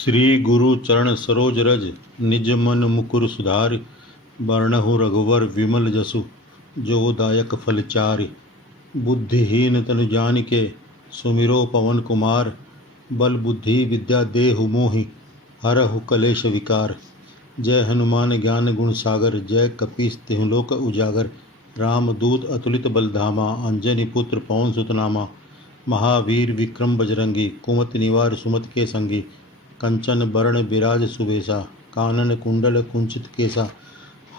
श्री गुरु चरण सरोज रज निज मन मुकुर सुधारि। बरनहु रघुवर विमल जसु जो दायक फल चारि। बुद्धिहीन तनु जानिके सुमिरो पवन कुमार। बल बुद्धि विद्या देहु मोहि हरहु कलेश विकार। जय हनुमान ज्ञान गुण सागर जय कपीस तिहुँ लोक उजागर। राम दूत अतुलित बलधामा अंजनी पुत्र पवन सुत नामा। महावीर विक्रम बजरंगी कुमति निवार सुमति के संगी। कंचन बरण बिराज सुबेसा कानन कुंडल कुंचित केसा।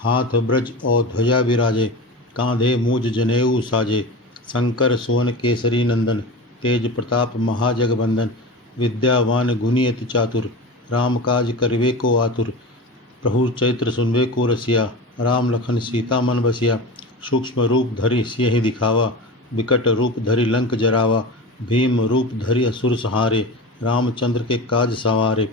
हाथ ब्रज और ध्वजा विराजे कांधे मूज जनेऊ साजे। शंकर सोवन केसरी नंदन तेज प्रताप महाजगबंदन। विद्यावान गुणी अति चातुर राम काज करवे को आतुर। प्रभु चैत्र सुनवे को रसिया राम लखन सीता मन बसिया। सूक्ष्म रूप धरि सियहि दिखावा विकट रूप धरि लंक जरावा। भीम रूप धरि असुर सहारे रामचंद्र के काज सवारे।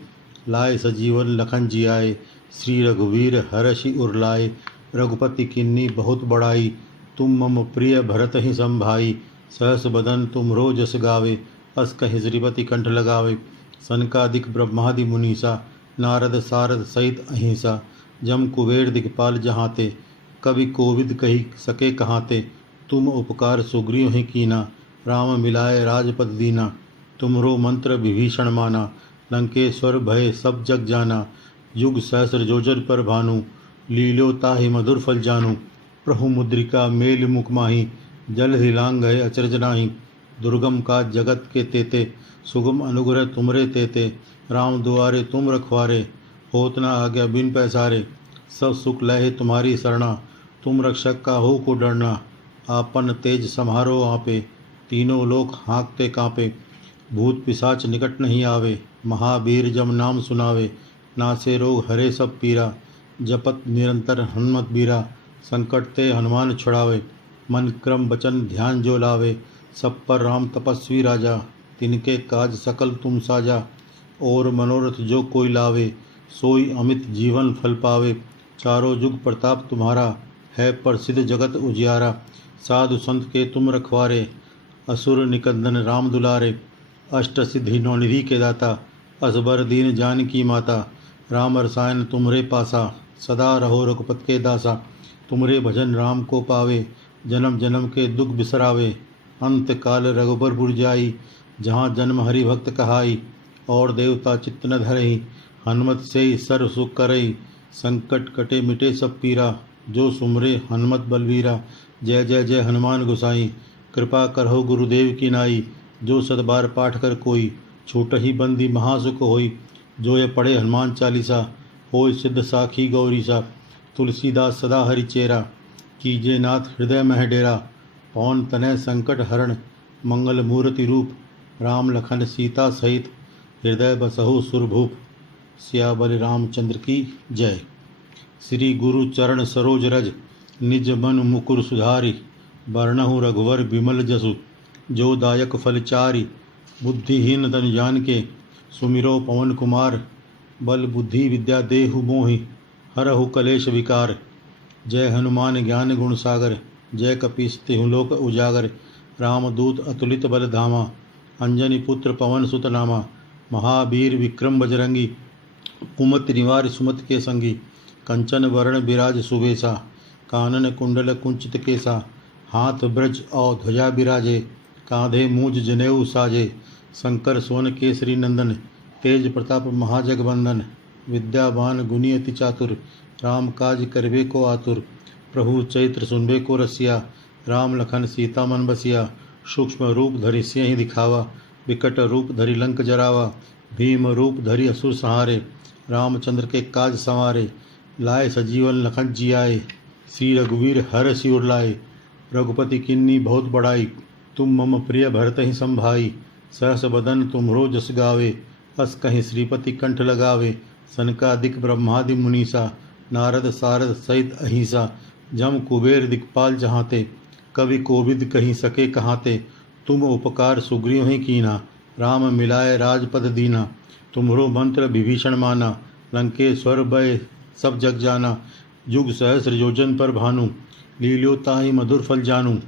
लाए सजीवन लखन जियाए श्री रघुवीर हरषि उरलाए। रघुपति किन्नी बहुत बड़ाई तुम मम प्रिय भरत ही संभाई। सहस बदन तुम रो जस गावे अस कहि श्रीपति कंठ लगावे। सनकादिक ब्रह्मादि मुनीसा नारद सारद सहित अहिंसा। जम कुबेर दिगपाल जहाते कवि कोविद कही सके कहाते। तुम उपकार सुग्रीव ही कीना राम मिलाए राजपद दीना। तुमरो मंत्र विभीषण माना लंकेश्वर भय सब जग जाना। युग सहस्र जोजन पर भानु लीलो ताहि मधुर फल जानू। प्रभु मुद्रिका मेल मुख माही जल हिलांग गए अचरज नाही। दुर्गम का जगत के तेते सुगम अनुग्रह तुमरे तेते। राम दुआरे तुम रखवारे होत न आज्ञा बिन पैसारे। सब सुख लहे तुम्हारी शरणा तुम रक्षक का हो को डरना। आपन तेज सम्हारो आपे तीनों लोक हाँकते कांपे। भूत पिशाच निकट नहीं आवे महावीर जब नाम सुनावे। नासे रोग हरे सब पीरा जपत निरंतर हनुमत बीरा। संकट ते हनुमान छुड़ावे मन क्रम वचन ध्यान जो लावे। सब पर राम तपस्वी राजा तिनके काज सकल तुम साजा। और मनोरथ जो कोई लावे सोई अमित जीवन फल पावे। चारों जुग प्रताप तुम्हारा है प्रसिद्ध जगत उजियारा। साधु संत के तुम रखवारे असुर निकंदन राम दुलारे। अष्ट सिद्धि नौनिधि के दाता असबर दीन जानकी माता। राम रसायन तुमरे पासा सदा रहो रघुपत के दासा। तुमरे भजन राम को पावे जन्म जन्म के दुख बिसरावे। अंत काल रघुबर पुर जाई जहाँ जन्म हरि भक्त कहाई। और देवता चित्त न धरई हनुमत से सर्व सुख करई। संकट कटे मिटे सब पीरा जो सुमरे हनुमत बलवीरा। जय जय जय हनुमान गोसाई कृपा करहो गुरुदेव की नाई। जो सतबार पाठ कर कोई छूट ही बंदी महासुख होई। जो ये पढ़े हनुमान चालीसा होय सिद्ध साखी गौरीसा। तुलसीदास सदा हरि चेरा कीजे नाथ हृदय मह डेरा। पवन तनय संकट हरण मंगल मूर्ति रूप। राम लखन सीता सहित हृदय बसहु सुरभूप। सियाबल रामचंद्र की जय। श्री गुरु चरण सरोज रज निज मन मुकुर सुधारि। बरनहु रघुवर विमल जसु जो दायक फल चारि। बुद्धिहीन तनु जानिके सुमिरो पवन कुमार। बल बुद्धि विद्या देहु मोहि हरहु कलेश विकार। जय हनुमान ज्ञान गुण सागर जय कपीस तिहुँ लोक उजागर। रामदूत अतुलित बल धामा अंजनी पुत्र पवन सुत नामा। महावीर विक्रम बजरंगी कुमति निवार सुमति के संगी। कंचन वरण बिराज सुबेसा कानन कुंडल कुंचित केसा। हाथ ब्रज और ध्वजा बिराजे कांधे मूज जनेऊ साजे। शंकर सोवन केसरी नंदन तेज प्रताप महाजगबंदन। विद्यावान गुणी अति चातुर राम काज करवे को आतुर। प्रभु चैत्र सुनवे को रसिया राम लखन सीता मन बसिया। सूक्ष्म रूप धरि सियहि दिखावा विकट रूप धरि लंक जरावा। भीम रूप धरि असुर सहारे रामचंद्र के काज संवारे। लाए सजीवन लखन जियाए श्री रघुवीर हरषि उरलाए। रघुपति किन्नी बहुत बड़ाई तुम मम प्रिय भरत ही संभाई। सहस बदन तुमरो जस गावे अस कहीं श्रीपति कंठ लगावे। सनकादिक ब्रह्मादि मुनीसा नारद सारद सहित अहिंसा। जम कुबेर दिक्पाल जहाते कवि कोविद कहीं सके कहाते। तुम उपकार सुग्रीव ही कीना राम मिलाए राजपद दीना। तुमरो मंत्र विभीषण माना लंकेश्वर भय सब जग जाना। युग सहस्र योजन पर भानु लील्यो ताहि मधुर फल जानू।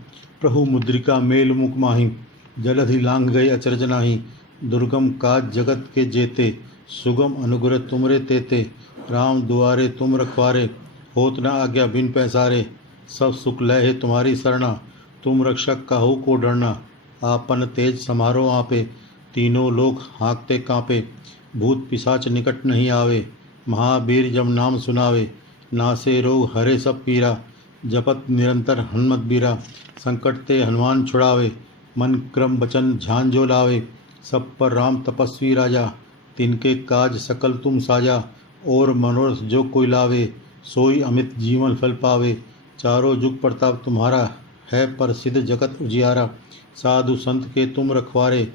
प्रभु मुद्रिका मेल मुख माही जलधि लांघ गए अचरज नाही। दुर्गम काज जगत के जेते सुगम अनुग्रह तुमरे तेते, राम दुआरे तुम रखवारे, होत न आज्ञा बिन पैसारे, सब सुख लय है तुम्हारी सरना, तुम रक्षक काहू को डरना, आपन तेज समारो आपे, तीनों लोग हाँकते कांपे, भूत पिशाच निकट नहीं आवे, महावीर जब नाम सुनावे, नासे रोग हरे सब पीरा, जपत निरंतर हनुमत बीरा, संकट ते हनुमान छुड़ावे, मन क्रम वचन ध्यान जो लावे, सब पर राम तपस्वी राजा, तिनके काज सकल तुम साजा, और मनोरथ जो कोई लावे, सोई अमित जीवन फल पावे, चारों जुग प्रताप तुम्हारा, है प्रसिद्ध जगत उजियारा, साधु संत के तुम रखवारे,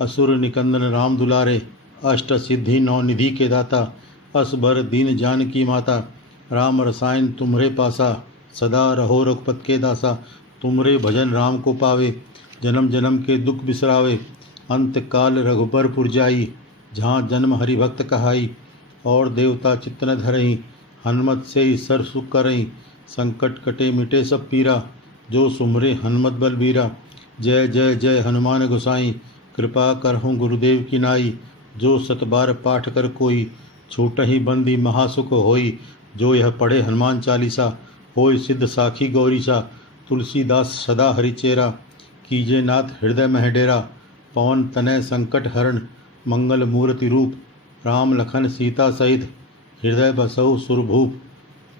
असुर निकंदन राम दुलारे, अष्ट सिद्धि नौ निधि के दाता, असबर दीन जानकी माता, राम रसायन तुम्हरे पासा, सदा रहो रघुपत के दासा, तुमरे भजन राम को पावे, जन्म जन्म के दुख बिसरावे, अंत काल रघुबर जाई, जहाँ जन्म हरि भक्त कहाई, और देवता चित्त न धरई, हनुमत से ही सर सुख करई, संकट कटे मिटे सब पीरा, जो सुमरे हनुमत बलबीरा, जय जय जय हनुमान गोसाई, कृपा करहूँ गुरुदेव की नाई, जो सतबार पाठ कर कोई, छूटहि बंदी महासुख होई, जो यह पढ़े हनुमान चालीसा, होय सिद्ध साखी गौरीसा, तुलसीदास सदा हरिचेरा, कीजे नाथ हृदय मह डेरा, पवन तनय संकट हरण, मंगल मूर्ति रूप, राम लखन सीता सहित, हृदय बसहु सुरभूप,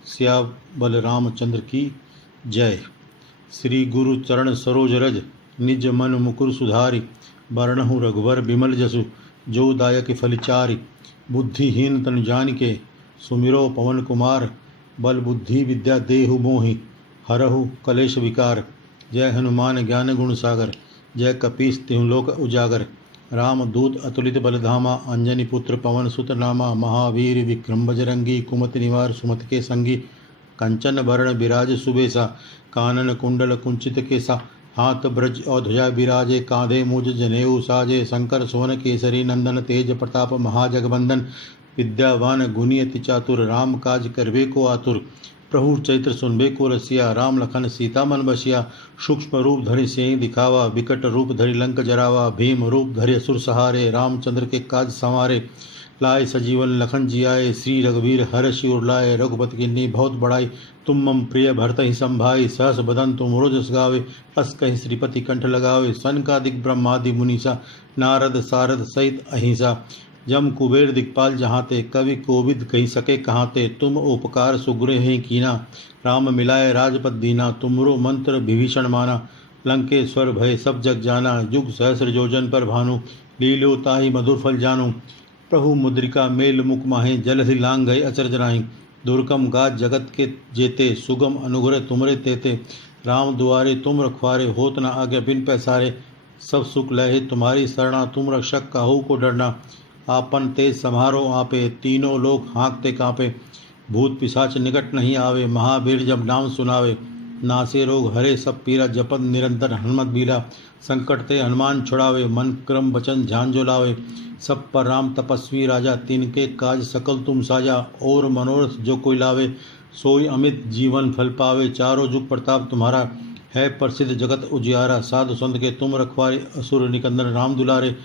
सियावर रामचंद्र की जय। श्री गुरु चरण सरोज रज, निज मन मुकुर सुधारि, बरनहु रघुवर बिमल जसु, जो दायक फलचारि, बुद्धिहीन तनु जानिके, सुमिरो पवन कुमार, बल बुद्धि विद्या देहु मोहि, हरहु कलेश विकार, जय हनुमान ज्ञान गुण सागर, जय कपीस तिहु लोक उजागर, राम दूत अतुलित बलधामा, अंजनी पुत्र पवन सुत नामा, महावीर विक्रम बजरंगी, कुमति निवार सुमति के संगी, कंचन वरण विराज सुबेसा, कानन कुंडल कुंचित केसा, हाथ ब्रज और ध्वजा विराजे, कांधे मुज जनेऊ साजे, शंकर सोन केसरी नंदन, तेज प्रताप महाजगबंदन, विद्यावान गुणी अति चातुर, राम काज करबे को आतुर, प्रभु चैत्र सुनबे को रसिया, राम लखन सीता मन बसिया, सूक्ष्म रूप धरि सिंह दिखावा, विकट रूप धरि लंक जरावा, भीम रूप धरि असुर सहारे, रामचंद्र के काज संवारे, लाए सजीवन लखन जियाए, श्री रघुवीर हर्षि उर लाए, रघुपति किन्नी बहुत बड़ाई, तुम मम प्रिय भरत ही संभाई, सहस बदन तुम रोजस गावे, अस कहीं श्रीपति कंठ लगावे, सनकादिक ब्रह्मादि मुनीसा, नारद सारद सहित अहिंसा, जम कुबेर दिक्पाल जहाँते, कवि कोविद कही सके कहाँते, तुम उपकार सुग्रे हैं कीना, राम मिलाए राजपद दीना, तुमरो मंत्र विभीषण माना, लंकेश्वर भय सब जग जाना, युग सहस्र योजन पर भानु, लीलो ताहि मधुर फल जानु, प्रभु मुद्रिका मेल मुख माहे, जलधि लांग गए अचरज राहि, दुर्गम गाज जगत के जेते, सुगम अनुग्रह तुमरे तेते, राम दुआरे तुम रखवारे, होत न आज्ञा बिन पैसारे, सब सुख लहे तुम्हारी सरना, तुम रक्षक काहू को डरना, आपन तेज समारो आपे, तीनों लोग हाँकते कांपे, भूत पिशाच निकट नहीं आवे, महावीर जब नाम सुनावे, नासे रोग हरे सब पीरा, जपत निरंतर हनुमत बीरा, संकट ते हनुमान छुड़ावे, मन क्रम वचन ध्यान जो लावे, सब पर राम तपस्वी राजा, तिनके काज सकल तुम साजा, और मनोरथ जो कोई लावे, सोई अमित जीवन फल पावे, चारों जुग प्रताप तुम्हारा, है प्रसिद्ध जगत उजियारा, साधु संत के तुम रखवारे, असुर निकंदन राम दुलारे,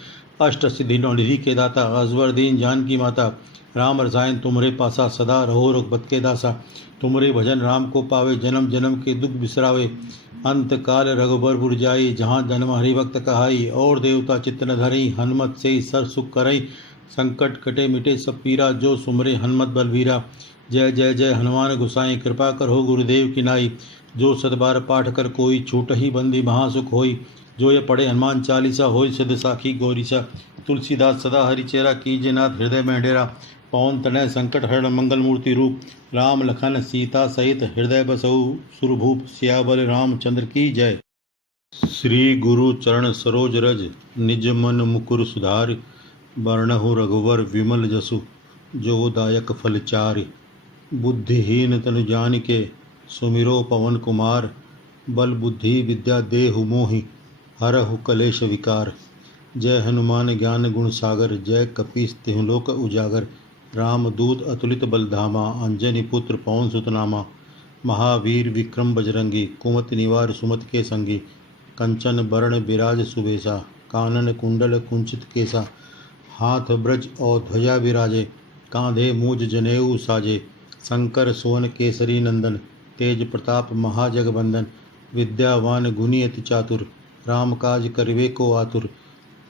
अष्ट सिद्धि नौ निधि के दाता, अजवर दीन जानकी माता, राम रसायन तुमरे पासा, सदा रहो रघुपत के दासा, तुमरे भजन राम को पावे, जन्म जन्म के दुख बिसरावे, अंत काल रघुबर जाई, जहाँ जन्म हरिभक्त कहाई, और देवता चित्त न धरई, हनुमत से ही सर सुख करई, संकट कटे मिटे सब पीरा, जो सुमरे हनुमत बलवीरा, जय जय जय हनुमान गोसाई, कृपा करो गुरुदेव की नाई, जो सतबार पाठ कर कोई, छूट ही बंदी महासुख होई, जो ये पढ़े हनुमान चालीसा, होय सिद्ध साखी गौरीसा, तुलसीदास सदा हरिचेरा, कीजे नाथ हृदय में डेरा, पवन तनय संकट हरण, मंगल मूर्ति रूप, राम लखन सीता सहित, हृदय बसहु सुरभूप, सियावर रामचंद्र की जय। श्री गुरु चरण सरोज रज, निज मन मुकुर सुधारि, बरनहु रघुवर विमल जसु, जो दायक फल चारि, बुद्धिहीन तनु जानिके, सुमिरो पवन कुमार, बल बुद्धि विद्या देहु मोहि, हरहु कलेश विकार, जय हनुमान ज्ञान गुण सागर, जय कपीस तिहु लोक उजागर, राम दूत अतुलित बलधामा, अंजनी पुत्र पवन सुत नामा, महावीर विक्रम बजरंगी, कुमति निवार सुमति के संगी, कंचन बरण विराज सुबेसा, कानन कुंडल कुंचित केसा, हाथ ब्रज और ध्वजा विराजे, कांधे मूज जनेऊ साजे। शंकर सोन केसरी नंदन, तेज प्रताप महाजगबंदन। विद्यावान गुणी अति चातुर, राम काज करवे को आतुर।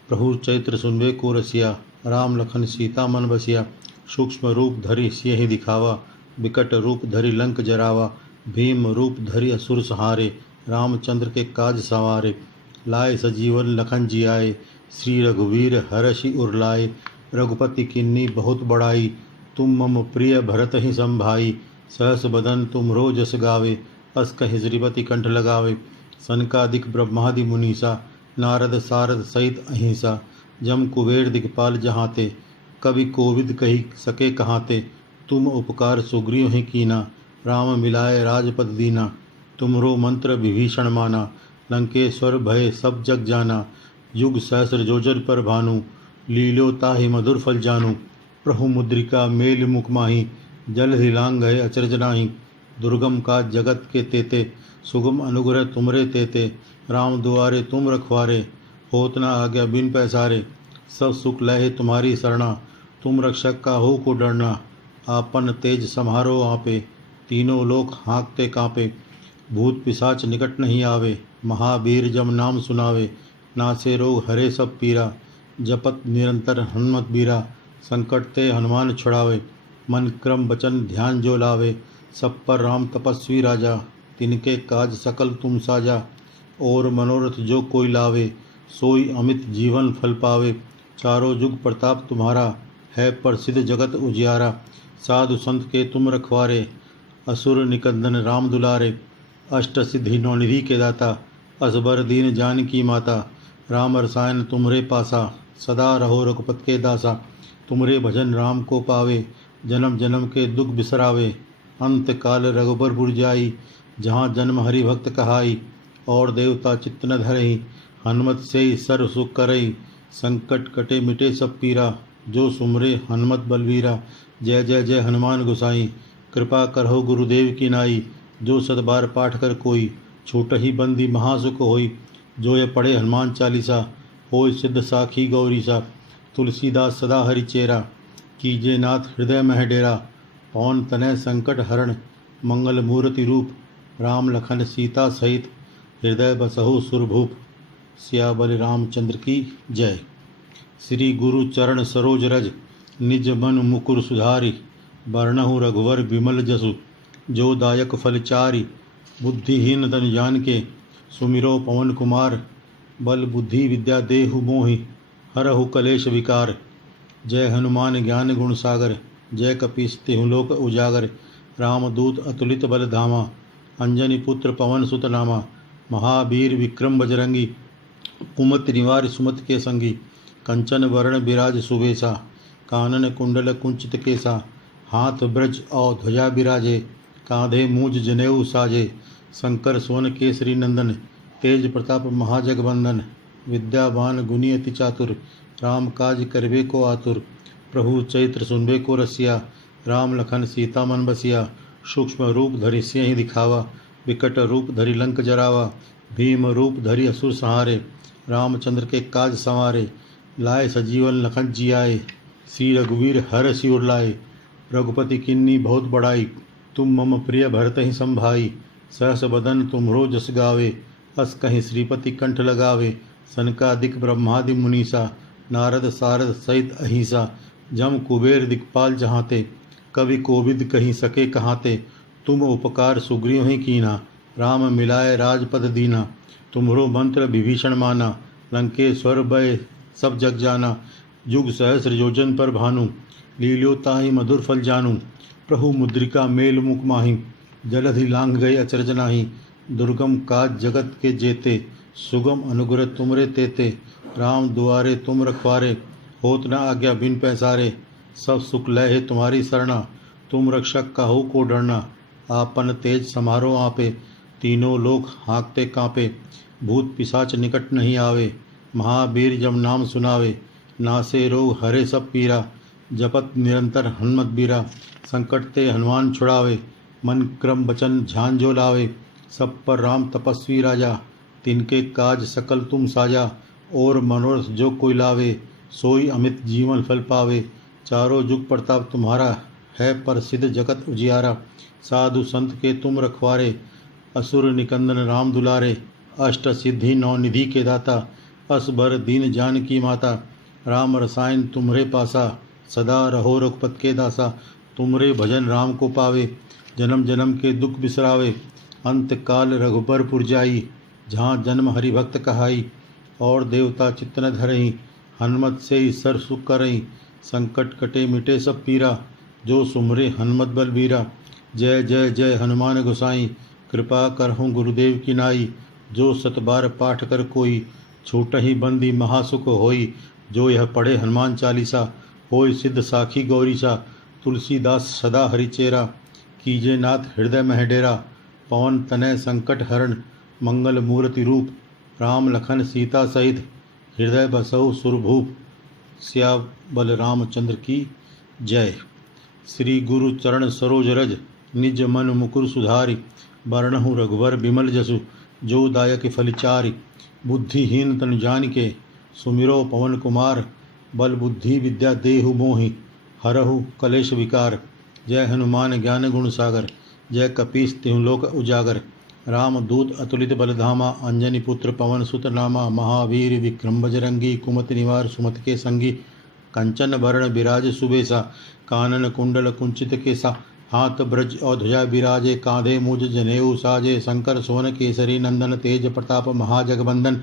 प्रभु चैत्र सुनवे को रसिया, राम लखन सीता मन बसिया। सूक्ष्म रूप धरि सियहि दिखावा, विकट रूप धरि लंक जरावा। भीम रूप धरि असुर सहारे, रामचंद्र के काज सवारे। लाए सजीवन लखन जियाए, श्री रघुवीर हरषि उरलाए। रघुपति किन्नी बहुत बड़ाई, तुम मम प्रिय भरत ही संभाई। सहस बदन तुमरो जस गावे, अस कहि श्रीपति कंठ लगावे। सनकादिक ब्रह्मादि मुनीसा, नारद सारद सहित अहिंसा। जम कुबेर दिगपाल जहाँते, कवि कोविद कही सके कहाते। तुम उपकार सुग्रीव ही कीना, राम मिलाए राजपद दीना। तुमरो मंत्र विभीषण माना, लंकेश्वर भय सब जग जाना। युग सहस्र जोजन पर भानु, लीलो ताहि मधुर फल जानू। प्रभु मुद्रिका मेल मुख माही, जल हिलांग गए अचरज नाही। दुर्गम का जगत के तेते, सुगम अनुग्रह तुमरे तेते। राम दुआरे तुम रखवारे, होत न आज्ञा बिन पैसारे। सब सुख लहे तुम्हारी सरणा, तुम रक्षक का हो को डरना। आपन तेज सम्हारो आपे, तीनों लोक हाँकते कांपे। भूत पिशाच निकट नहीं आवे, महावीर जब नाम सुनावे। नासे रोग हरे सब पीरा, जपत निरंतर हनुमत बीरा। संकट ते हनुमान छुड़ावे, मन क्रम वचन ध्यान जो लावे। सब पर राम तपस्वी राजा, तिनके काज सकल तुम साजा। और मनोरथ जो कोई लावे, सोई अमित जीवन फल पावे। चारों जुग प्रताप तुम्हारा, है प्रसिद्ध जगत उजियारा। साधु संत के तुम रखवारे, असुर निकंदन राम दुलारे। अष्ट सिद्धि नौनिधि के दाता, असबर दीन जानकी माता। राम रसायन तुमरे पासा, सदा रहो रघुपत के दासा। तुमरे भजन राम को पावे, जन्म जन्म के दुख बिसरावे। अंत काल रघुबर पुर जाई, जहाँ जन्म हरि भक्त कहाई। और देवता चित्त न धरई, हनुमत से ही सर्व सुख करई। संकट कटे मिटे सब पीरा, जो सुमरे हनुमत बलवीरा। जय जय जय हनुमान गोसाई, कृपा करहो गुरुदेव की नाई। जो सतबार पाठ कर कोई, छूट ही बंदी महासुख होई। जो ये पढ़े हनुमान चालीसा, होय सिद्ध साखी गौरीसा। तुलसीदास सदा हरि चेरा, कीजे नाथ हृदय मह डेरा। पवन तनय संकट हरण, मंगल मूर्ति रूप। राम लखन सीता सहित, हृदय बसहु सुरभूप। सियाबल रामचंद्र की जय। श्री गुरु चरण सरोज रज, निज मन मुकुर सुधारी। बरनहु रघुवर विमल जसु, जो दायक फल चारि। बुद्धिहीन तन जान के, सुमिरो पवन कुमार। बल बुद्धि विद्या देहु मोहि, हरहु कलेश विकार। जय हनुमान ज्ञान गुण सागर, जय कपीस तिहु लोक उजागर। रामदूत अतुलित बल धामा, अंजनी पुत्र पवन सुत नामा। महावीर विक्रम बजरंगी, कुमति निवार सुमति के संगी। कंचन वर्ण विराज सुबेसा, कानन कुंडल कुंचित केसा। हाथ ब्रज और ध्वजा विराजे, कांधे मूज जनेऊ साजे। शंकर सोन केसरी नंदन, तेज प्रताप महाजगबंदन। विद्यावान गुणी अति चातुर, राम काज करवे को आतुर। प्रभु चैत्र सुनवे को रसिया, राम लखन सीता मन बसिया। सूक्ष्म रूप धरि सियहि दिखावा, विकट रूप धरि लंक जरावा। भीम रूप धरि असुर सहारे, रामचंद्र के काज संवारे। लाए सजीवन लखन जियाए, श्री रघुवीर हरषि उर लाए। रघुपति किन्नी बहुत बड़ाई, तुम मम प्रिय भरत ही संभाई। सहस बदन तुमरो जस गावे, अस कहीं श्रीपति कंठ लगावे। सनकादिक ब्रह्मादि मुनीसा, नारद सारद सहित अहिंसा। जम कुबेर दिक्पाल जहाँते, कवि कोविद कहीं सके कहाते। तुम उपकार सुग्रीव ही कीना, राम मिलाए राजपद दीना। तुम्हरो मंत्र विभीषण माना, लंकेश्वर भय सब जग जाना। युग सहस्र योजन पर भानु, लील्यो ताहि मधुर फल जानू। प्रभु मुद्रिका मेल मुख माही, जलधि लांघ गए अचरज नाही। दुर्गम काज जगत के जेते, सुगम अनुग्रह तुमरे तेते। राम दुआरे तुम रखवारे, होत न आज्ञा बिन पैसारे। सब सुख लहे तुम्हारी सरणा, तुम रक्षक का हो को डरना। आपन तेज समारो आपे, तीनों लोक हाँकते कांपे। भूत पिशाच निकट नहीं आवे, महावीर जब नाम सुनावे। नासे रोग हरे सब पीरा, जपत निरंतर हनुमत बीरा। संकट ते हनुमान छुड़ावे, मन क्रम वचन ध्यान जो लावे। सब पर राम तपस्वी राजा, तिनके काज सकल तुम साजा। और मनोरथ जो कोई लावे, सोई अमित जीवन फल पावे। चारों जुग प्रताप तुम्हारा है प्रसिद्ध जगत उजियारा। साधु संत के तुम रखवारे, असुर निकंदन राम दुलारे। अष्ट सिद्धि नौ निधि के दाता, असबर दीन जानकी माता। राम रसायन तुम्हरे पासा, सदा रहो रघुपत के दासा। तुमरे भजन राम को पावे, जन्म जन्म के दुख बिसरावे। अंत काल रघुबर जाई, जहाँ जन्म हरि भक्त कहाई। और देवता चित्त न धरई, हनुमत से ही सर सुख करई। संकट कटे मिटे सब पीरा, जो सुमरे हनुमत बलबीरा। जय जय जय हनुमान गोसाई, कृपा करहूँ गुरुदेव की नाई। जो सतबार पाठ कर कोई, छूटहि बंदी महासुख होई। जो यह पढ़े हनुमान चालीसा, होय सिद्ध साखी गौरीसा। तुलसीदास सदा हरिचेरा, कीजे नाथ हृदय मह डेरा। पवन तनय संकट हरण, मंगल मूर्ति रूप। राम लखन सीता सहित, हृदय बसहु सुरभूप। सियावर रामचंद्र की जय। श्री गुरु चरण सरोज रज, निज मन मुकुर सुधारि। बरनहु रघुवर बिमल जसु, जो दायक फलचारि। बुद्धिहीन तनु जानिके, सुमिरो पवन कुमार। बल बुद्धि विद्या देहु मोहि, हरहु कलेश विकार। जय हनुमान ज्ञान गुण सागर, जय कपीस तिहुँ लोक उजागर। राम दूत अतुलित बलधामा, अंजनी पुत्र पवन सुत नामा। महावीर विक्रम बजरंगी, कुमति निवार सुमति के संगी। कंचन वरण बिराज सुबेसा, कानन कुंडल कुंचित केसा। हाथ ब्रज और ध्वजा बिराजे, कांधे मुज जनेऊ साजे। शंकर सोन केसरी नंदन, तेज प्रताप महाजगबंदन।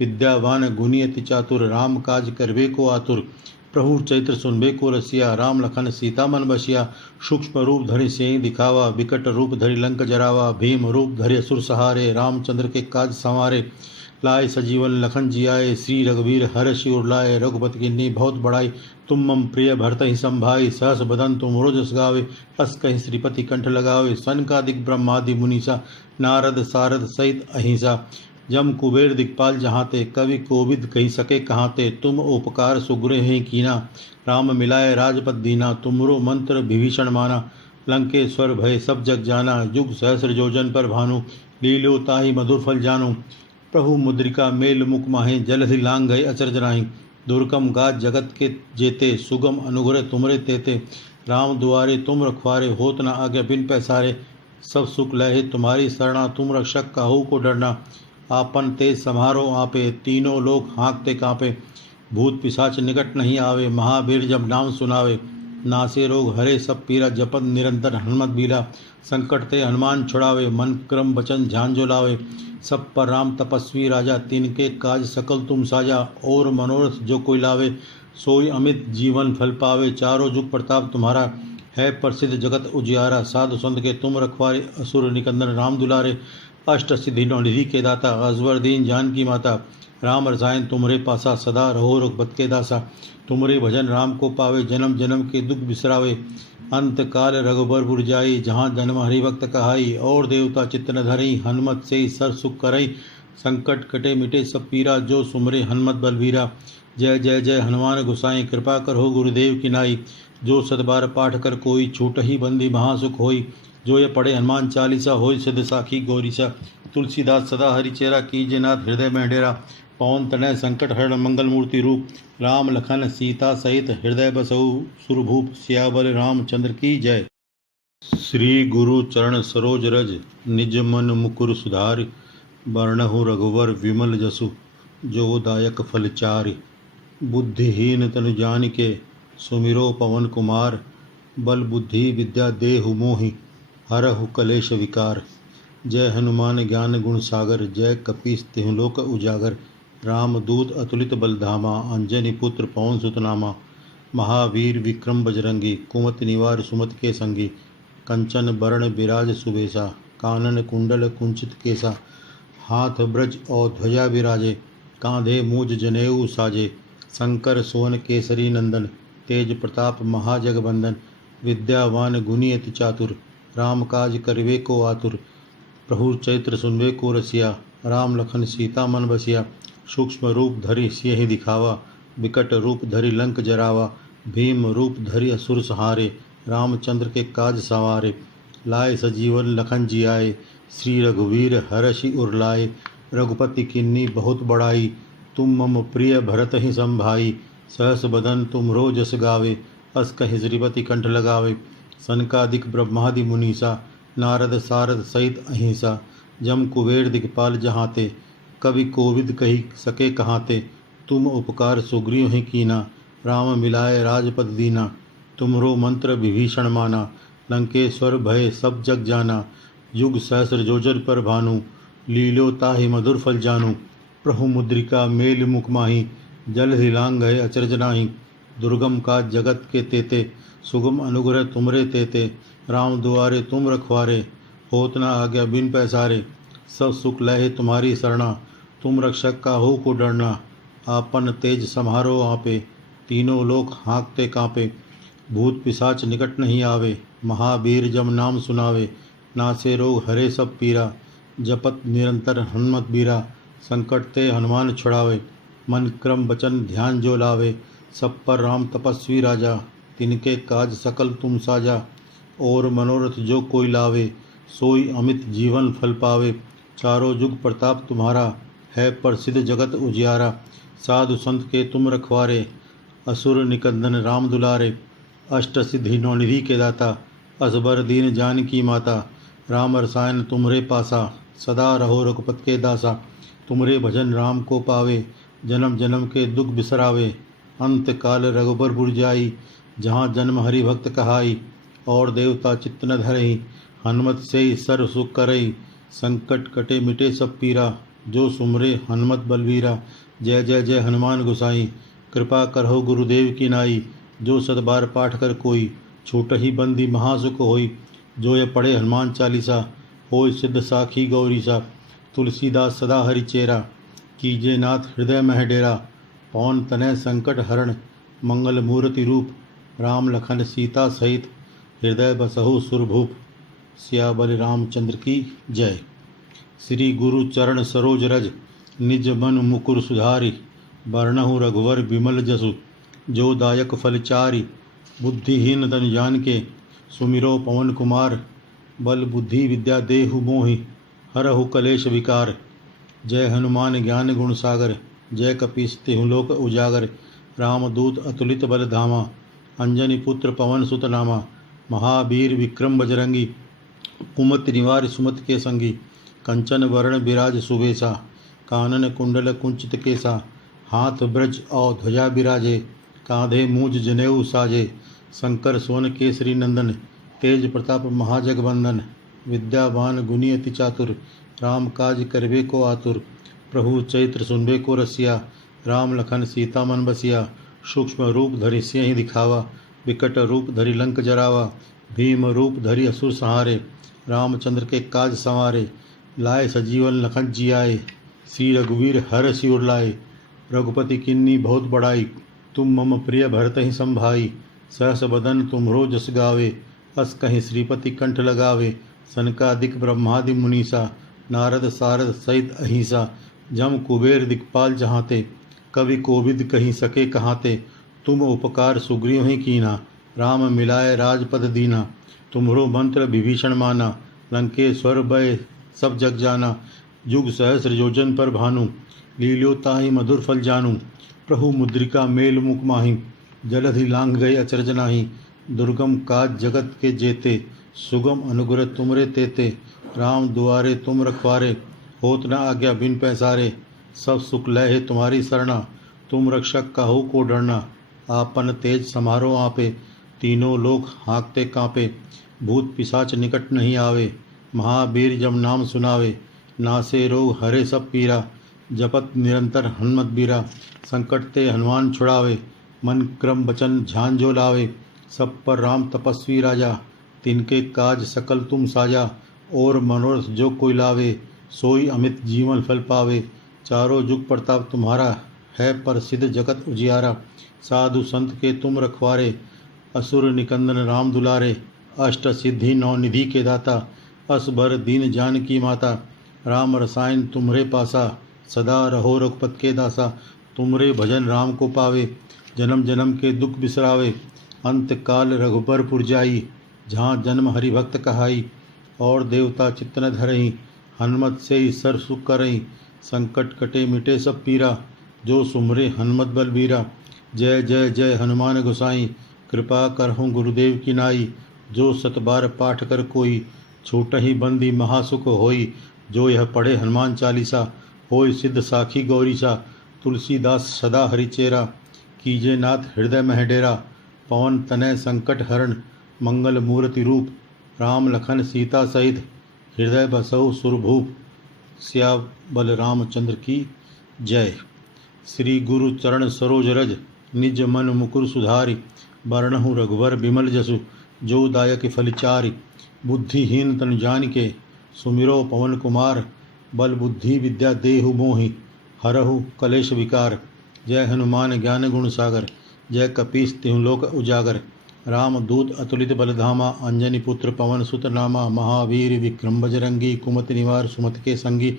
विद्यावान गुणी अति चातुर, राम काज करबे को आतुर। प्रभु चैत्र सुनबे को रसिया, राम लखन सीता मन बसिया। सूक्ष्म रूप धरि सियहि दिखावा, विकट रूप धरि लंक जरावा। भीम रूप धरि असुर सहारे, रामचंद्र के काज संवारे। लाए सजीवन लखन जियाए, श्री रघुवीर हर्षि उर लाए। रघुपति किन्नी बहुत बड़ाई, तुम मम प्रिय भरतहि संभाई। सहस बदन तुम रोजस गावे, अस कहि श्रीपति कंठ लगावे। सनकादिक ब्रह्मादि मुनीसा, नारद सारद सहित अहिंसा। जम कुबेर दिक्पाल जहाँते, कवि कोविद कही सके कहाँते। तुम उपकार सुग्रीव ही कीना, राम मिलाए राजपद दीना। तुमरो मंत्र विभीषण माना, लंकेश्वर भय सब जग जाना। युग सहस्र योजन पर भानु, लील्यो ताहि मधुर फल जानु। प्रभु मुद्रिका मेल मुख माहे, जलधि लांग गए अचरज नाहि। दुर्गम गाज जगत के जेते, सुगम अनुग्रह तुमरे तेते। राम दुआरे तुम रखवारे, होत न आज्ञा बिन पैसारे। सब सुख लहे तुम्हारी शरणा, तुम रक्षक काहू को डरना। आपन तेज समारो आपे, तीनों लोग हाँकते कांपे। भूत पिशाच निकट नहीं आवे, महावीर जब नाम सुनावे। नासे रोग हरे सब पीरा, जपत निरंतर हनुमत बीरा। संकट ते हनुमान छुड़ावे, मन क्रम वचन ध्यान जो लावे। सब पर राम तपस्वी राजा, तिनके काज सकल तुम साजा। और मनोरथ जो कोई लावे, सोई अमित जीवन फल पावे। चारों जुग प्रताप तुम्हारा है प्रसिद्ध जगत उजियारा। साधु संत के तुम रखवारे, असुर निकंदन राम दुलारे। अष्ट सिद्धि नौ निधि के दाता, अजवर दीन जानकी माता। राम रसायन तुम्हरे पासा, सदा रहो रघुपत के दासा। तुमरे भजन राम को पावे, जन्म जन्म के दुख बिसरावे। अंत काल रघुबर जाई, जहाँ जन्म हरि भक्त कहाई। और देवता चित्त न धरई, हनुमत से ही सर सुख करई। संकट कटे मिटे सब पीरा, जो सुमरे हनुमत बलवीरा। जय जय जय हनुमान गोसाई, कृपा करहो गुरुदेव की नाई। जो सतबार पाठ कर कोई, छूटहि बंदी महासुख होई। जो ये पढ़े हनुमान चालीसा, होय सिद्ध साखी गौरीसा। तुलसीदास सदा हरिचेरा, कीजे नाथ हृदय में डेरा। पवन तनय संकट हरण, मंगल मूर्ति रूप। राम लखन सीता सहित, हृदय बसहु सुरभूप। सियावर रामचंद्र की जय। श्री गुरु चरण सरोज रज, निज मन मुकुर सुधारि। बरनहु रघुवर विमल जसु, जो दायक फल चारि। बुद्धिहीन तनु जानिके, सुमिरो पवन कुमार। बल बुद्धि विद्या देहु मोहि, हरहु कलेश विकार। जय हनुमान ज्ञान गुण सागर, जय कपीस तिहुँ लोक उजागर। राम दूत अतुलित बलधामा, अंजनी पुत्र पवन सुत नामा। महावीर विक्रम बजरंगी, कुमति निवार सुमति के संगी। कंचन बरण बिराज सुबेसा, कानन कुंडल कुंचित केसा। हाथ ब्रज और ध्वजा बिराजे, कांधे मूज जनेऊ साजे। शंकर सोन केसरी नंदन, तेज प्रताप महाजगबंदन। विद्यावान गुणी अति चातुर, राम काज करवे को आतुर। प्रभु चैत्र सुनवे को रसिया, राम लखन सीता मन बसिया। सूक्ष्म रूप धरि सियहि दिखावा, विकट रूप धरि लंक जरावा। भीम रूप धरि असुर सहारे, रामचंद्र के काज संवारे। लाए सजीवन लखन जियाए, श्री रघुवीर हर्षि उर लाए। रघुपति किन्नी बहुत बड़ाई, तुम मम प्रिय भरत ही संभाई। सहस बदन तुमरो जस गावे, अस कहि श्रीपति कंठ लगावे। सनकादिक ब्रह्मादि मुनीसा, नारद सारद सहित अहिंसा। जम कुबेर दिखपाल जहाँ ते, कवि कोविद कही सके कहाँ ते। तुम उपकार सुग्रीव ही कीना, राम मिलाए राजपद दीना। तुमरो मंत्र विभीषण माना, लंकेश्वर भय सब जग जाना। युग सहस्र जोजन पर भानु, लीलो ताहि मधुर फल जानू। प्रभु मुद्रिका मेल मुख माही, जल हिलांग गए अचरज नाही। दुर्गम का जगत के तेते, सुगम अनुग्रह तुमरे तेते। राम दुआरे तुम रखवारे, होत न आज्ञा बिन पैसारे। सब सुख लहे तुम्हारी शरणा, तुम रक्षक का हो को डरना। आपन तेज समारो आपे, तीनों लोक हाँकते कांपे। भूत पिशाच निकट नहीं आवे, महावीर जब नाम सुनावे। नासे रोग हरे सब पीरा, जपत निरंतर हनुमत बीरा। संकट ते हनुमान छुड़ावे, मन क्रम वचन ध्यान जो लावे। सब पर राम तपस्वी राजा, तिनके काज सकल तुम साजा। और मनोरथ जो कोई लावे, सोई अमित जीवन फल पावे। चारों जुग प्रताप तुम्हारा, है प्रसिद्ध जगत उजियारा। साधु संत के तुम रखवारे, असुर निकंदन राम दुलारे। अष्ट सिद्धि नौनिधि के दाता, असबर दीन जानकी माता। राम रसायन तुमरे पासा, सदा रहो रघुपत के दासा। तुमरे भजन राम को पावे, जन्म जन्म के दुख बिसरावे। अंत काल रघुबर जाई, जहाँ जन्म हरि भक्त कहाई। और देवता चित्त न धरई, हनुमत से ही सर्व सुख करई। संकट कटे मिटे सब पीरा, जो सुमरे हनुमत बलवीरा। जय जय जय हनुमान गोसाई, कृपा करहो गुरुदेव की नाई। जो सतबार पाठ कर कोई, छूट ही बंदी महासुख होई। जो ये पढ़े हनुमान चालीसा, होय सिद्ध साखी गौरीसा। तुलसीदास सदा हरि चेरा, कीजे नाथ हृदय मह डेरा। पवन तनय संकट हरण, मंगल मूर्ति रूप। राम लखन सीता सहित, हृदय बसहु सुरभूप। सियाबल रामचंद्र की जय। श्री गुरु चरण सरोज रज, निज मन मुकुर सुधारी। बरनहु रघुवर विमल जसु, जो दायक फलचारी। बुद्धिहीन तन जानिके, सुमिरो पवन कुमार। बल बुद्धि विद्या देहु मोहि, हरहु कलेश विकार। जय हनुमान ज्ञान गुण सागर, जय कपीस तिहु लोक उजागर। रामदूत अतुलित बल धामा, अंजनी पुत्र पवन सुत नामा। महावीर विक्रम बजरंगी, कुमति निवार सुमति के संगी। कंचन वरण विराज सुबेसा, कानन कुंडल कुंचित केसा। हाथ ब्रज और ध्वजा बिराजे, कांधे मूज जनेऊ साजे। शंकर सोन केसरी नंदन, तेज प्रताप महाजगवंदन। विद्यावान गुणी अति चातुर, राम काज करबे को आतुर। प्रभु चैत्र सुनबे को रसिया, राम लखन सीता मन बसिया। सूक्ष्म रूप धरि सिंह दिखावा, विकट रूप धरि लंक जरावा। भीम रूप धरि असुर संहारे, रामचंद्र के काज संवारे। लाए सजीवन लखन जियाए, श्री रघुवीर हर सिर लाए। रघुपति किन्नी बहुत बड़ाई, तुम मम प्रिय भरत ही संभाई। सहस बदन तुमरो जस गावे, अस कहीं श्रीपति कंठ लगावे। सनकादिक ब्रह्मादि मुनीसा, नारद सारद सहित अहिंसा। जम कुबेर दिक्पाल जहाँ ते, कवि कोविद कहीं सके कहाँ ते। तुम उपकार सुग्रीव ही कीना, राम मिलाए राजपद दीना। तुम्हरो मंत्र विभीषण माना, लंकेश्वर भय सब जग जाना। युग सहस्र योजन पर भानु, लील्यो ताहि मधुर फल जानू। प्रभु मुद्रिका मेल मुख माही, जलधि लांघ गए अचरज नाही। दुर्गम काज जगत के जेते, सुगम अनुग्रह तुमरे तेते। राम दुआरे तुम रखवारे, होत न आज्ञा बिन पैसारे। सब सुख लहे तुम्हारी शरणा, तुम रक्षक काहू को डरना। आपन तेज समारो आपे, तीनों लोक हाँकते कांपे। भूत पिशाच निकट नहीं आवे, महावीर जब नाम सुनावे। नासे रोग हरे सब पीरा, जपत निरंतर हनुमत बीरा। संकट ते हनुमान छुड़ावे, मन क्रम वचन ध्यान जो लावे। सब पर राम तपस्वी राजा, तिनके काज सकल तुम साजा। और मनोरथ जो कोई लावे, सोई अमित जीवन फल पावे। चारों जुग प्रताप तुम्हारा, है प्रसिद्ध जगत उजियारा। साधु संत के तुम रखवारे, असुर निकंदन राम दुलारे। अष्ट सिद्धि नौ निधि के दाता, असबर दीन जानकी माता। राम रसायन तुम्हरे पासा, सदा रहो रघुपत के दासा। तुमरे भजन राम को पावे, जन्म जन्म के दुख बिसरावे। अंत काल रघुबर जाई, जहाँ जन्म हरि भक्त कहाई। और देवता चित्त न धरई, हनुमत से ही सर सुख करई। संकट कटे मिटे सब पीरा, जो सुमरे हनुमत बलबीरा। जय जय जय हनुमान गोसाई कृपा करहूँ गुरुदेव की नाई। जो सतबार पाठ कर कोई छूट ही बंदी महासुख होई। जो यह पढ़े हनुमान चालीसा होय सिद्ध साखी गौरीसा। तुलसीदास सदा हरिचेरा कीजे नाथ हृदय मह डेरा। पवन तनय संकट हरण मंगल मूर्ति रूप। राम लखन सीता सहित हृदय बसहु सुरभूप। सियावर रामचंद्र की जय। श्री गुरु चरण सरोज रज निज मन मुकुर सुधारि। बरनहु रघुवर बिमल जसु जो दायक फलचारि। बुद्धिहीन तनु जानिके सुमिरो पवन कुमार। बल बुद्धि विद्या देहु मोहि हरहु कलेश विकार। जय हनुमान ज्ञान गुण सागर जय कपीस तिहु लोक उजागर। राम दूत अतुलित बलधामा अंजनी पुत्र पवन सुत नामा। महावीर विक्रम बजरंगी कुमति निवार सुमति के संगी।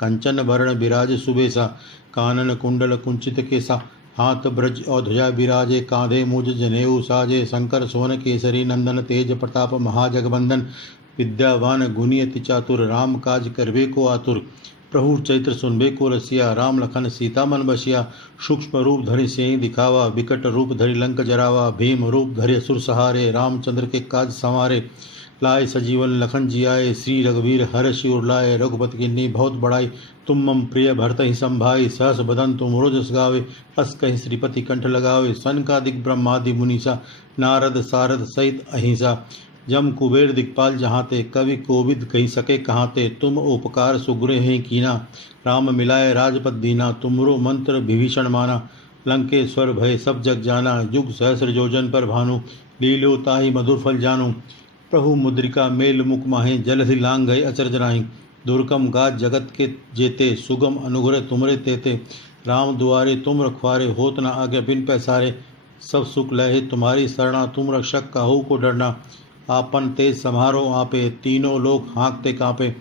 कंचन वरण बिराज सुबेसा कानन कुंडल कुंचित केसा। हाथ ब्रज और ध्वजा बिराजे कांधे मुझ जनेऊ साजे। शंकर सोन केसरी नंदन तेज प्रताप महाजगबंदन। विद्यावान गुणी अति चातुर राम काज करबे को आतुर। प्रभु चैत्र सुनबे को रसिया राम लखन सीता मन बसिया। सूक्ष्म रूप धरि सियहि दिखावा विकट रूप धरि लंक जरावा। भीम रूप धरि असुर सहारे रामचंद्र के काज संवारे। लाए सजीवन लखन जियाए श्री रघुवीर हर्षि उर लाए। रघुपति किन्नी बहुत बड़ाई तुम मम प्रिय भरत ही संभाई। सहस बदन तुम रोजस गावे अस कहि श्रीपति कंठ लगावे। सनकादिक ब्रह्मादि मुनीसा नारद सारद सहित अहिंसा। जम कुबेर दिक्पाल जहाँ ते कवि कोविद कही सके कहाँ ते। तुम उपकार सुग्रह हैं कीना राम मिलाए राजपद दीना। तुमरो मंत्र विभीषण माना लंकेश्वर भय सब जग जाना। युग सहस्र योजन पर भानु लीलो ताहि मधुर फल जानू। प्रभु मुद्रिका मेल मुख माहे जलधि लांग गए अचरज राही। दुर्गम गाज जगत के जेते सुगम अनुग्रह तुमरे तेते। राम दुआरे तुम रखवारे होत न आज्ञा बिन पैसारे। सब सुख लहे तुम्हारी शरणा तुम रक्षक काहू को डरना। आपन तेज समारो आपे तीनों लोग हाँकते कांपे।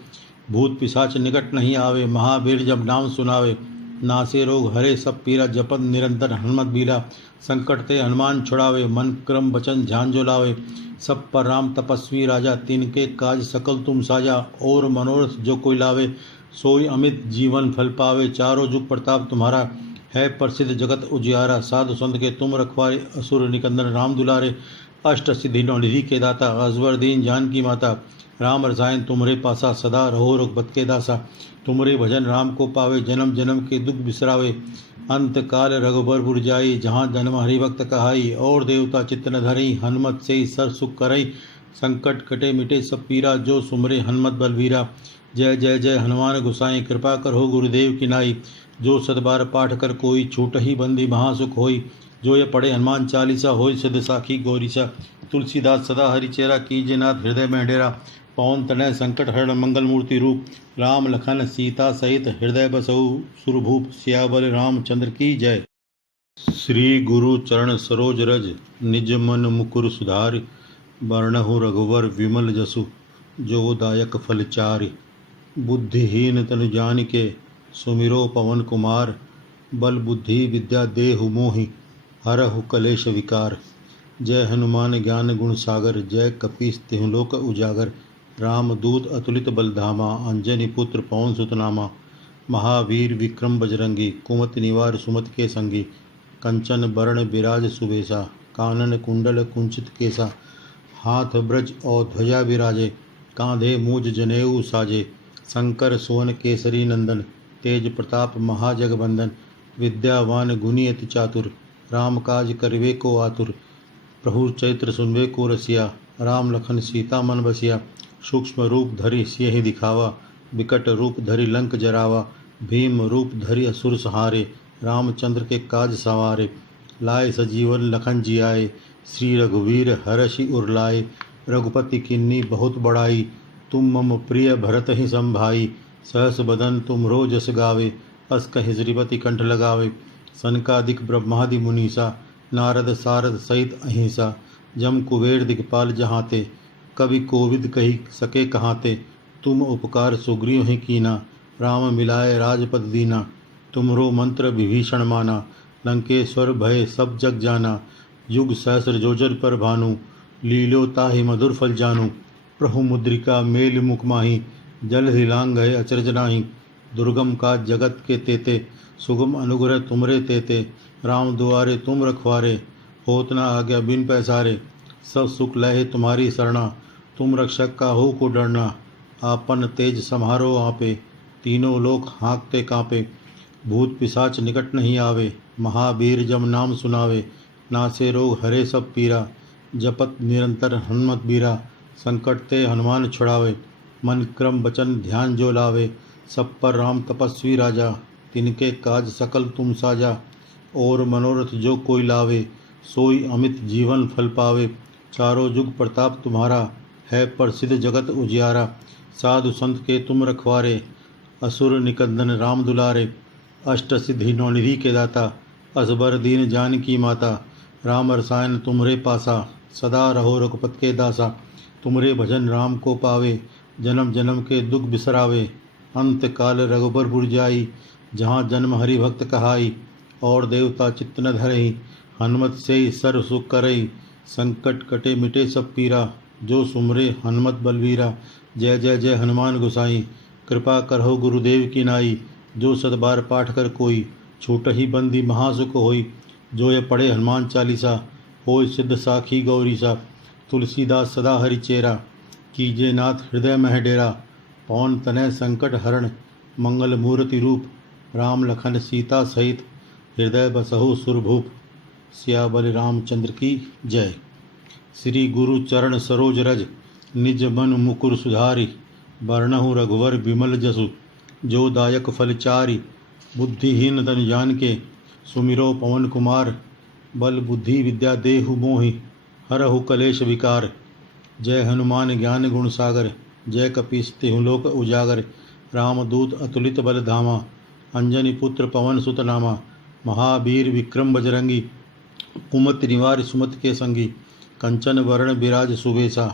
भूत पिशाच निकट नहीं आवे महावीर जब नाम सुनावे। नासे रोग हरे सब पीरा जपत निरंतर हनुमत बीरा। संकट ते हनुमान छुड़ावे मन क्रम वचन ध्यान जो लावे। सब पर राम तपस्वी राजा तिनके काज सकल तुम साजा। और मनोरथ जो कोई लावे सोई अमित जीवन फल पावे। चारों जुग प्रताप तुम्हारा है प्रसिद्ध जगत उजियारा। साधु संत के तुम रखवारे असुर निकंदन राम दुलारे। अष्ट सिद्धि नौनिधि के दाता अजवर दीन जान की माता। राम रसायन तुमरे पासा सदा रहो रघुपत के दासा। तुमरे भजन राम को पावे जन्म जन्म के दुख बिसरावे। अंत काल रघुबर पुर जाई जहाँ जन्म हरिभक्त कहाई। और देवता चित्त न धरई हनुमत से सर सुख करई। संकट कटे मिटे सब पीरा जो सुमरे हनुमत बलवीरा। जय जय जय हनुमान गोसाई कृपा करो गुरुदेव की नाई। जो सतबार पाठ कर कोई छूट ही बंदी महासुख होई। जो ये पढ़े हनुमान चालीसा होय सिद्ध साखी गौरीसा। तुलसीदास सदा हरिचेरा कीजे नाथ हृदय में डेरा। पवन तनय संकट हरण मंगल मूर्ति रूप। राम लखन सीता सहित हृदय बसहु सुरभूप। सियावर रामचंद्र की जय। श्री गुरु चरण सरोज रज निज मन मुकुर सुधारि। बरनहु रघुवर विमल जसु जो दायक फल चारि। बुद्धिहीन तनु जानिके सुमिरो पवन कुमार। बल बुद्धि विद्या देहु मोहि हरहु कलेश विकार। जय हनुमान ज्ञान गुण सागर जय कपीस तिहु लोक उजागर। राम दूत अतुलित बलधामा अंजनी पुत्र पवन सुत नामा। महावीर विक्रम बजरंगी कुमति निवार सुमति के संगी। कंचन बरण बिराज सुबेसा कानन कुंडल कुंचित केसा। हाथ ब्रज और ध्वजा बिराजे कांधे मूज जनेऊ साजे। शंकर सोन केसरी नंदन तेज प्रताप महाजगबंदन। विद्यावान गुणी अति चातुर राम काज करवे को आतुर। प्रभु चैत्र सुनवे को रसिया राम लखन सीता मन बसिया। सूक्ष्म रूप धरि सियहि दिखावा विकट रूप धरि लंक जरावा। भीम रूप धरि असुर सहारे रामचंद्र के काज संवारे। लाए सजीवन लखन जियाए श्री रघुवीर हर्षि उर लाए। रघुपति किन्नी बहुत बड़ाई तुम मम प्रिय भरत ही संभाई। सहस बदन तुम रोजस गावे अस कहि श्रीपति कंठ लगावे। सनकादिक ब्रह्मादि मुनीसा नारद सारद सहित अहिंसा। जम कुबेर दिक्पाल जहाँ ते कवि कोविद कही सके कहाँ ते। तुम उपकार सुग्रीव ही कीना राम मिलाए राजपद दीना। तुमरो मंत्र विभीषण माना लंकेश्वर भय सब जग जाना। युग सहस्र जोजन पर भानु लीलो ताहि मधुर फल जानू। प्रभु मुद्रिका मेल मुख माही जल हिलांग गए अचरज नाही। दुर्गम का जगत के तेते, सुगम अनुग्रह तुमरे तेते। राम दुआरे तुम रखवारे, होत न आज्ञा बिन पैसारे। सब सुख लहे तुम्हारी शरणा, तुम रक्षक का हो को डरना। आपन तेज समारो आपे, तीनों लोक हाँकते कांपे। भूत पिशाच निकट नहीं आवे, महावीर जब नाम सुनावे। नासे रोग हरे सब पीरा, जपत निरंतर हनुमत बीरा। संकट ते हनुमान छुड़ावे, मन क्रम वचन ध्यान जो लावे। सब पर राम तपस्वी राजा, तिनके काज सकल तुम साजा। और मनोरथ जो कोई लावे, सोई अमित जीवन फल पावे। चारों जुग प्रताप तुम्हारा, है प्रसिद्ध जगत उजियारा। साधु संत के तुम रखवारे, असुर निकंदन राम दुलारे। अष्ट सिद्धि नौनिधि के दाता, असबर दीन जानकी माता। राम रसायन तुम्हरे पासा, सदा रहो रघुपत के दासा। तुमरे भजन राम को पावे, जन्म जन्म के दुख बिसरावे। अंत काल रघुबर जाई, जहाँ जन्म हरि भक्त कहाई। और देवता चित्त न धरई, हनुमत से ही सर्व सुख करई। संकट कटे मिटे सब पीरा, जो सुमरे हनुमत बलवीरा। जय जय जय हनुमान गोसाई, कृपा करहो गुरुदेव की नाई। जो सतबार पाठ कर कोई, छूट ही बंदी महासुख होई। जो ये पढ़े हनुमान चालीसा, होय सिद्ध साखी गौरीसा। तुलसीदास सदा हरि चेरा, कीजे नाथ हृदय मह डेरा। पवन तनय संकट हरण, मंगल मूर्ति रूप। राम लखन सीता सहित, हृदय बसहु सुरभूप। सियाबल रामचंद्र की जय। श्री गुरु चरण सरोज रज, निज मन मुकुर सुधारी। बरनहु रघुवर विमल जसु, जो दायक फल चारि। बुद्धिहीन तन जानिके, सुमिरो पवन कुमार। बल बुद्धि विद्या देहु मोहि, हरहु कलेश विकार। जय हनुमान ज्ञान गुण सागर, जय कपीस तिहु लोक उजागर। रामदूत अतुलित बल धामा, अंजनी पुत्र पवन सुत नामा। महावीर विक्रम बजरंगी, कुमति निवार सुमति के संगी। कंचन वरण विराज सुबेसा,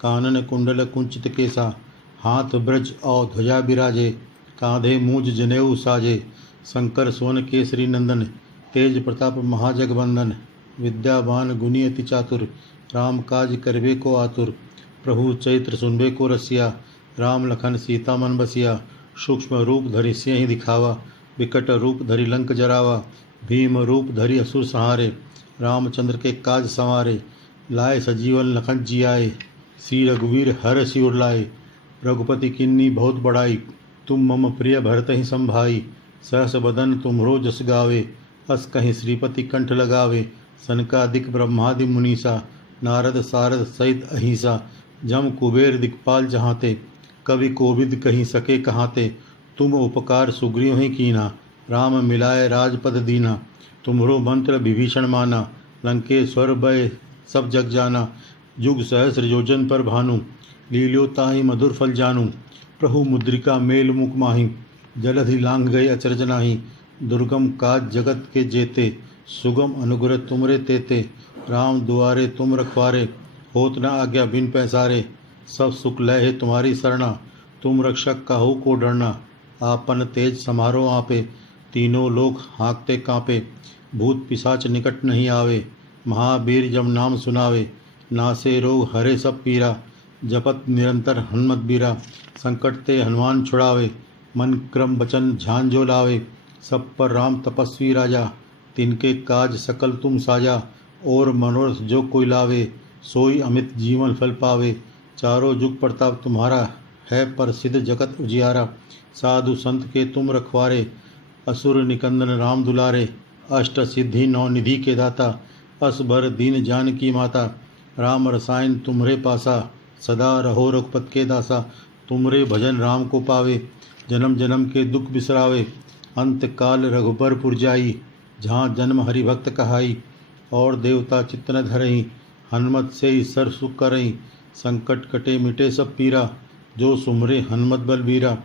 कानन कुंडल कुंचित केसा। हाथ ब्रज और ध्वजा बिराजे, कांधे मूज जनेऊ साजे। शंकर सोन केसरी नंदन, तेज प्रताप महाजगवंदन। विद्यावान गुणी अति चातुर, राम काज करबे को आतुर। प्रभु चैत्र सुनबे को रसिया, राम लखन सीता मन बसिया। सूक्ष्म रूप धरि सिंह दिखावा, विकट रूप धरि लंक जरावा। भीम रूप धरि असुर संहारे, रामचंद्र के काज संवारे। लाए सजीवन लखन जियाए, श्री रघुवीर हर सिर लाए। रघुपति किन्नी बहुत बड़ाई, तुम मम प्रिय भरत ही संभाई। सहस बदन तुम्हरो जस गावे, अस कहीं श्रीपति कंठ लगावे। सनकादिक ब्रह्मादि मुनीसा, नारद सारद सहित अहिसा। जम कुबेर दिक्पाल जहाँते, कवि कोविद कहीं सके कहाते। तुम उपकार सुग्रीव ही कीना, राम मिलाए राजपद दीना। तुम्हरो मंत्र विभीषण माना, लंकेश्वर भय सब जग जाना। युग सहस्र योजन पर भानु, लील्यो ताहि मधुर फल जानू। प्रभु मुद्रिका मेल मुख माही, जलधि लांघ गए अचरज नाही। दुर्गम काज जगत के जेते, सुगम अनुग्रह तुमरे तेते। राम दुआरे तुम रखवारे, होत न आज्ञा बिन पैसारे। सब सुख लहे तुम्हारी शरणा, तुम रक्षक का हो को डरना। आपन तेज समारो आपे, तीनों लोक हाँकते कांपे। भूत पिशाच निकट नहीं आवे, महावीर जब नाम सुनावे। नासे रोग हरे सब पीरा, जपत निरंतर हनुमत बीरा। संकट ते हनुमान छुड़ावे, मन क्रम वचन ध्यान जो लावे। सब पर राम तपस्वी राजा, तिनके काज सकल तुम साजा। और मनोरथ जो कोई लावे, सोई अमित जीवन फल पावे। चारों जुग प्रताप तुम्हारा, है प्रसिद्ध जगत उजियारा। साधु संत के तुम रखवारे, असुर निकंदन राम दुलारे। अष्ट सिद्धि नौ निधि के दाता, असबर दीन जानकी माता। राम रसायन तुम्हरे पासा, सदा रहो रघुपत के दासा। तुमरे भजन राम को पावे, जन्म जन्म के दुख बिसरावे। अंत काल रघुबर जाई, जहाँ जन्म हरि भक्त कहाई। और देवता चित्त न धरई, हनुमत से ही सर्व सुख करई। संकट कटे मिटे सब पीरा, जो सुमरे हनुमत बलबीरा।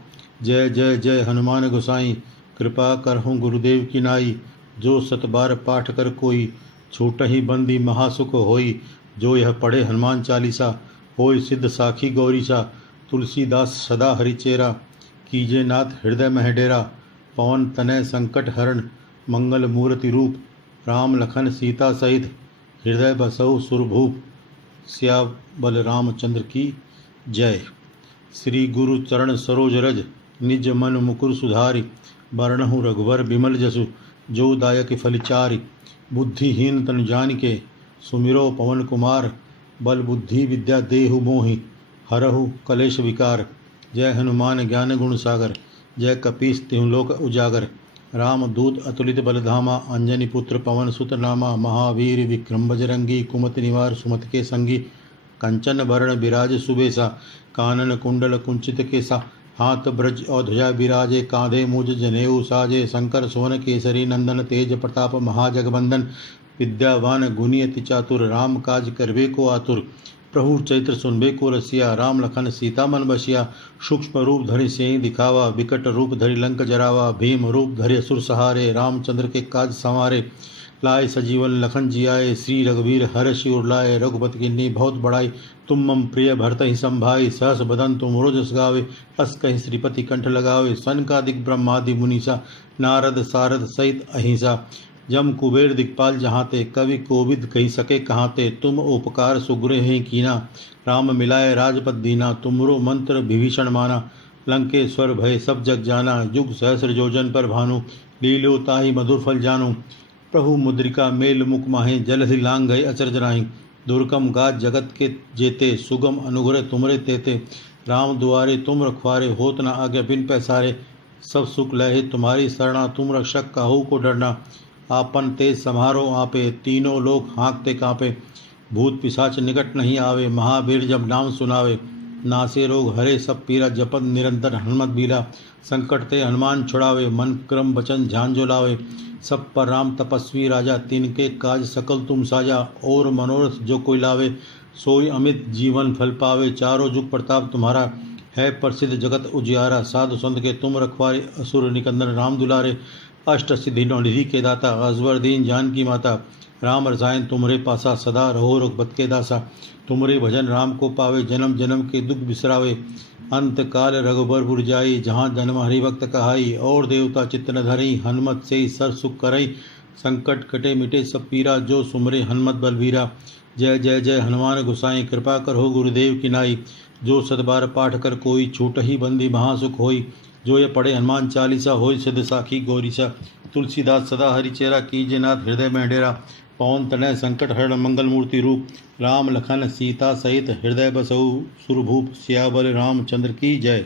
जय जय जय हनुमान गोसाई, कृपा करहूँ गुरुदेव की नाई। जो सतबार पाठ कर कोई, छूटहि बंदी महासुख होई। जो यह पढ़े हनुमान चालीसा, होय सिद्ध साखी गौरीसा। तुलसीदास सदा हरिचेरा, कीजे नाथ हृदय मह डेरा। पवन तनय संकट हरण, मंगल मूर्ति रूप। राम लखन सीता सहित, हृदय बसहु सुरभूप। सियाबल रामचंद्र की जय। श्री गुरु चरण सरोज रज, निज मन मुकुर सुधारि बरनहु रघुवर बिमल जसु जो दायक फलचारि। बुद्धिहीन तनु जानिके सुमिरो पवन कुमार बल बुद्धि विद्या देहु मोहि हरहु कलेश विकार। जय हनुमान ज्ञान गुण सागर जय कपीस तिहु लोक उजागर। राम दूत अतुलित बलधामा अंजनी पुत्र पवन सुत नामा। महावीर विक्रम बजरंगी कुमति निवार सुमति के संगी। कंचन भरण बिराज सुबेसा कानन कुंडल कुंचित केसा। हाथ ब्रज और ध्वजा बिराजे कांधे मुझ जनेऊ साजे। शंकर सोन केसरी नंदन तेज प्रताप महाजगबंदन। विद्यावान गुणी अति चातुर राम काज करबे को आतुर। प्रभु चैत्र सुनबे को रसिया राम लखन सीता मन बसिया। सूक्ष्म रूप धरि सेई दिखावा विकट रूप धरि लंक जरावा। भीम रूप धरि असुर सहारे रामचंद्र के काज संवारे। लाए सजीवन लखन जियाए श्री रघुवीर हर्षि उर लाए। रघुपति किन्नी बहुत बड़ाई तुम मम प्रिय भरत ही संभाई। सहस बदन तुम रोजस गावे अस कहि श्रीपति कंठ लगावे। सनकादिक ब्रह्मादि मुनीसा नारद सारद सहित अहिंसा। जम कुबेर दिक्पाल जहाँ ते कवि कोविद कही सके कहाँ ते। तुम उपकार सुग्रह हैं कीना राम मिलाए राजपद दीना। तुमरो मंत्र विभीषण माना लंकेश्वर भय सब जग जाना। युग सहस्र योजन पर भानु लीलो ताहि मधुर फल जानु। प्रभु मुद्रिका मेल मुख माहे जलधि लांग गए अचरज राहि। दुर्गम गाज जगत के जेते सुगम अनुग्रह तुमरे तेते। राम दुआरे तुम रखवारे होत न आज्ञा बिन पैसारे। सब सुख लहे तुम्हारी शरणा तुम रक्षक काहू को डरना। आपन तेज समारो आपे तीनों लोग हाँकते कांपे। भूत पिशाच निकट नहीं आवे महावीर जब नाम सुनावे। नासे रोग हरे सब पीरा जपन निरंतर हनुमत बीरा। संकट ते हनुमान छुड़ावे मन क्रम वचन ध्यान जो लावे। सब पर राम तपस्वी राजा तिनके काज सकल तुम साजा। और मनोरथ जो कोई लावे सोई अमित जीवन फल पावे। चारों जुग प्रताप तुम्हारा है प्रसिद्ध जगत उजियारा। साधु संत के तुम रखवारे असुर निकंदन राम दुलारे। अष्ट सिद्धि नौनिधि के दाता अजवर दीन जान की माता। राम रसायन तुमरे पासा सदा रहो रघुपत के दासा। तुमरे भजन राम को पावे जन्म जन्म के दुख बिसरावे। अंत काल रघुबर जाई जहाँ जन्म हरिभक्त कहाई। और देवता चित्त न धरई हनुमत से सर सुख करई। संकट कटे मिटे सब पीरा जो सुमरे हनुमत बलवीरा। जय जय जय हनुमान गोसाई कृपा करो गुरुदेव की नाई। जो सतबार पाठ कर कोई छूट ही बंदी महासुख होई। जो ये पढ़े हनुमान चालीसा होय सिद्ध साखी गौरीसा। तुलसीदास सदा हरिचेरा कीजे नाथ हृदय में डेरा। पवन तनय संकट हरण मंगल मूर्ति रूप। राम लखन सीता सहित हृदय बसहु सुरभूप। सियावर रामचंद्र की जय।